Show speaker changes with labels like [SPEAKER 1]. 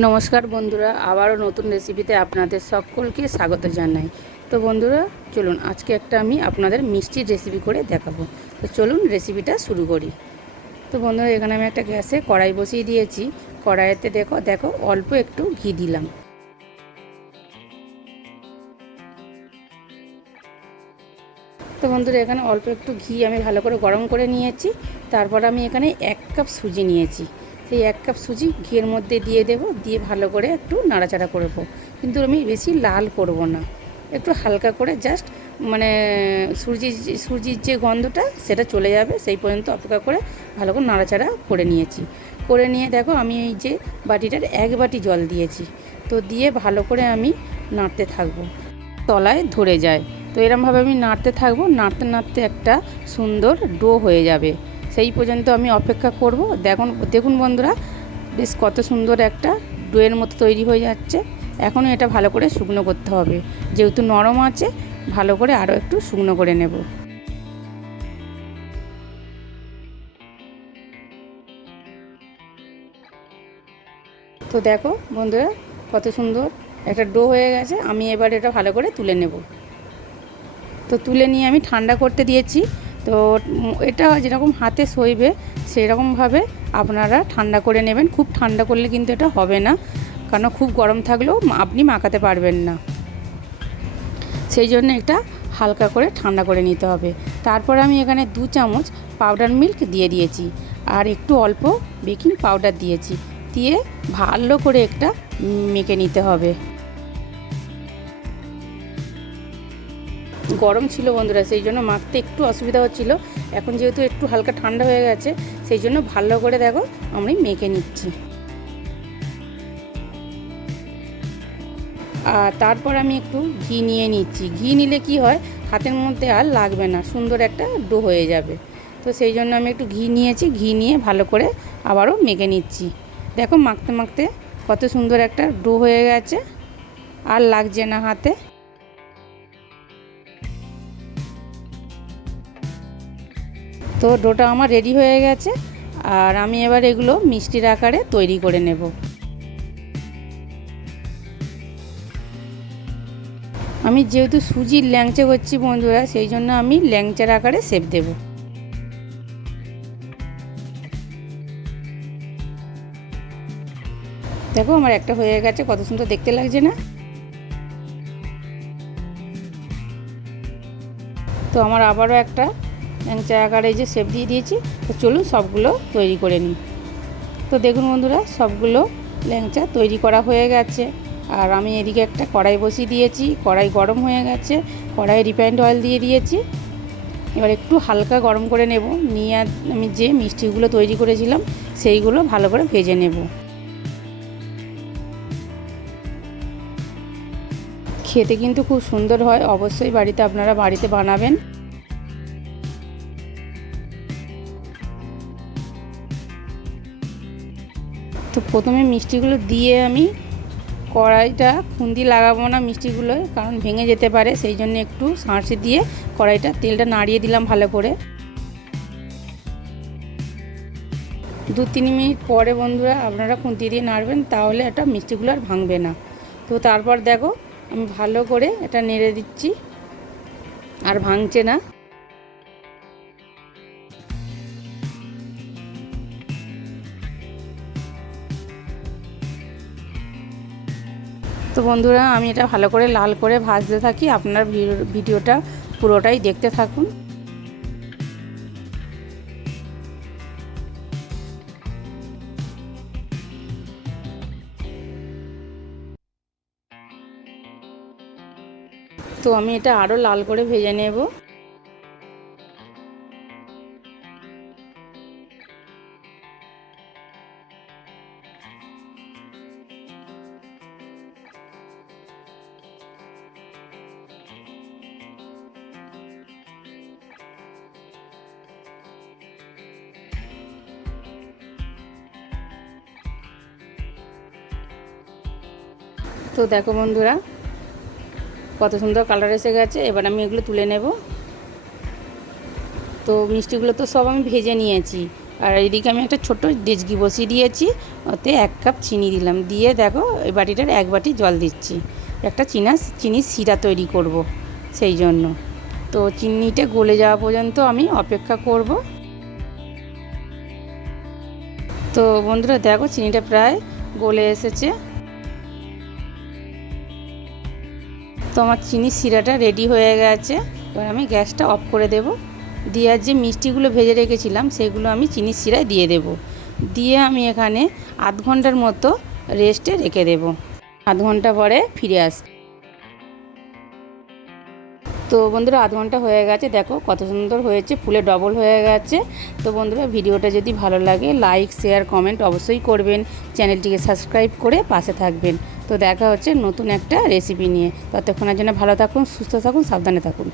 [SPEAKER 1] নমস্কার বন্ধুরা, আবারও নতুন রেসিপিতে আপনাদের সকলকে স্বাগত জানাই। তো বন্ধুরা, চলুন, আজকে একটা আমি আপনাদের মিষ্টির রেসিপি করে দেখাবো। তো চলুন রেসিপিটা শুরু করি। তো বন্ধুরা, এখানে আমি একটা গ্যাসে কড়াই বসিয়ে দিয়েছি। কড়াইতে দেখো দেখো, অল্প একটু ঘি দিলাম। তো বন্ধুরা, এখানে অল্প একটু ঘি আমি ভালো করে গরম করে নিয়েছি। তারপর আমি এখানে এক কাপ সুজি নিয়েছি। সেই এক কাপ সুজি ঘিয়ের মধ্যে দিয়ে দেব, দিয়ে ভালো করে একটু নাড়াচাড়া করব কিন্তু আমি বেশি লাল করব না। একটু হালকা করে জাস্ট মানে সুজি, সুজির যে গন্ধটা সেটা চলে যাবে, সেই পর্যন্ত অপেক্ষা করে ভালো করে নাড়াচাড়া করে নিয়েছি। করে নিয়ে দেখো আমি এই যে বাটিটার এক বাটি জল দিয়েছি। তো দিয়ে ভালো করে আমি নাড়তে থাকব। তলায় ধরে যায়। তো এরমভাবে আমি নাড়তে থাকব, নাড়তে নাড়তে একটা সুন্দর ডো হয়ে যাবে। সেই পর্যন্ত আমি অপেক্ষা করব। দেখুন দেখুন বন্ধুরা, বেশ কত সুন্দর একটা ডোয়ের মতো তৈরি হয়ে যাচ্ছে। এখনও এটা ভালো করে শুকনো করতে হবে। যেহেতু নরম আছে, ভালো করে আরও একটু শুকনো করে নেব। তো দেখো বন্ধুরা, কত সুন্দর একটা ডো হয়ে গেছে। আমি এবার এটা ভালো করে তুলে নেব। তো তুলে নিয়ে আমি ঠান্ডা করতে দিয়েছি। তো এটা যেরকম হাতে সইবে, সেরকমভাবে আপনারা ঠান্ডা করে নেবেন। খুব ঠান্ডা করলে কিন্তু এটা হবে না কারণ খুব গরম থাকলেও আপনি মাখাতে পারবেন না। সেই জন্য এটা হালকা করে ঠান্ডা করে নিতে হবে। তারপর আমি এখানে দু চামচ পাউডার মিল্ক দিয়ে দিয়েছি, আর একটু অল্প বেকিং পাউডার দিয়েছি। দিয়ে ভালো করে একটা মেখে নিতে হবে। গরম ছিল বন্ধুরা, সেই জন্য মাখতে একটু অসুবিধা হচ্ছিল। এখন যেহেতু একটু হালকা ঠান্ডা হয়ে গেছে, সেই জন্য ভালো করে দেখো আমি মেখে নিচ্ছি। আর তারপর আমি একটু ঘি নিয়ে নিচ্ছি। ঘি নিলে কি হয়, হাতের মধ্যে আর লাগবে না, সুন্দর একটা ডো হয়ে যাবে। তো সেই জন্য আমি একটু ঘি নিয়েছি, ঘি নিয়ে ভালো করে আবারও মেখে নিচ্ছি। দেখো মাখতে মাখতে কত সুন্দর একটা ডো হয়ে গেছে, আর লাগছে না হাতে। তো ডোটা আমার রেডি হয়ে গেছে আর আমি এবার এগুলো মিষ্টির আকারে তৈরি করে নেব। আমি যেহেতু সুজির ল্যাংচা করছি বন্ধুরা, সেই জন্য আমি ল্যাংচার আকারে সেপ দেব। দেখো আমার একটা হয়ে গেছে, কত সুন্দর দেখতে লাগছে না? তো আমার আবারও একটা ল্যাংচা আকারে যে শেপ দিয়ে দিয়েছি। তো চলুন সবগুলো তৈরি করে নিই। তো দেখুন বন্ধুরা, সবগুলো ল্যাংচা তৈরি করা হয়ে গেছে। আর আমি এদিকে একটা কড়াই বসিয়ে দিয়েছি। কড়াই গরম হয়ে গেছে। কড়াই রিফাইন্ড অয়েল দিয়ে দিয়েছি। এবার একটু হালকা গরম করে নেব। নিয়ে আমি যে মিষ্টিগুলো তৈরি করেছিলাম, সেইগুলো ভালো করে ভেজে নেব। খেতে কিন্তু খুব সুন্দর হয়। অবশ্যই বাড়িতে আপনারা বাড়িতে বানাবেন। প্রথমে মিষ্টিগুলো দিয়ে আমি কড়াইটা খুন্দি লাগাবো না মিষ্টিগুলোয় কারণ ভেঙে যেতে পারে, সেই জন্য একটু সাঁড়সি দিয়ে কড়াইটা, তেলটা নাড়িয়ে দিলাম ভালো করে। দু তিন মিনিট পরে বন্ধুরা আপনারা খুন্তি দিয়ে নাড়বেন, তাহলে এটা মিষ্টিগুলো আর ভাঙবে না। তো তারপর দেখো, আমি ভালো করে এটা নেড়ে দিচ্ছি, আর ভাঙছে না। তো বন্ধুরা, আমি এটা ভালো করে লাল করে ভাজতে থাকি। আপনার ভিডিওটা পুরোটাই দেখতে থাকুন। তো আমি এটা আরও লাল করে ভেজে নেব। তো দেখো বন্ধুরা, কত সুন্দর কালার এসে গেছে। এবার আমি এগুলো তুলে নেব। তো মিষ্টিগুলো তো সব আমি ভেজে নিয়েছি। আর এইদিকে আমি একটা ছোট ডেচকি বসিয়ে দিয়েছি। ওতে এক কাপ চিনি দিলাম। দিয়ে দেখো, এই বাটিটার এক বাটি জল দিচ্ছি। একটা চিনা চিনির শিরা তৈরি করব সেই জন্য। তো চিনিটা গলে যাওয়া পর্যন্ত আমি অপেক্ষা করব। তো বন্ধুরা, দেখো চিনিটা প্রায় গলে এসেছে। তো আমার চিনি শিরাটা রেডি হয়ে গেছে। এবার আমি গ্যাসটা অফ করে দেব। দিয়ে যে মিষ্টিগুলো ভেজে রেখেছিলাম, সেগুলো আমি চিনি শিরায় দিয়ে দেব। দিয়ে আমি এখানে আধ ঘণ্টার মতো রেস্টে রেখে দেব। আধ ঘণ্টা পরে ফিরে আস তো বন্ধুরা, আধ ঘণ্টা হয়ে গেছে। দেখো কত সুন্দর হয়েছে, ফুলে ডবল হয়ে গেছে। তো বন্ধুরা, ভিডিওটা যদি ভালো লাগে লাইক শেয়ার কমেন্ট অবশ্যই করবেন। চ্যানেলটিকে সাবস্ক্রাইব করে পাশে থাকবেন। তো দেখা হচ্ছে নতুন একটা রেসিপি নিয়ে। ততক্ষণের জন্য ভালো থাকুন, সুস্থ থাকুন, সাবধানে থাকুন।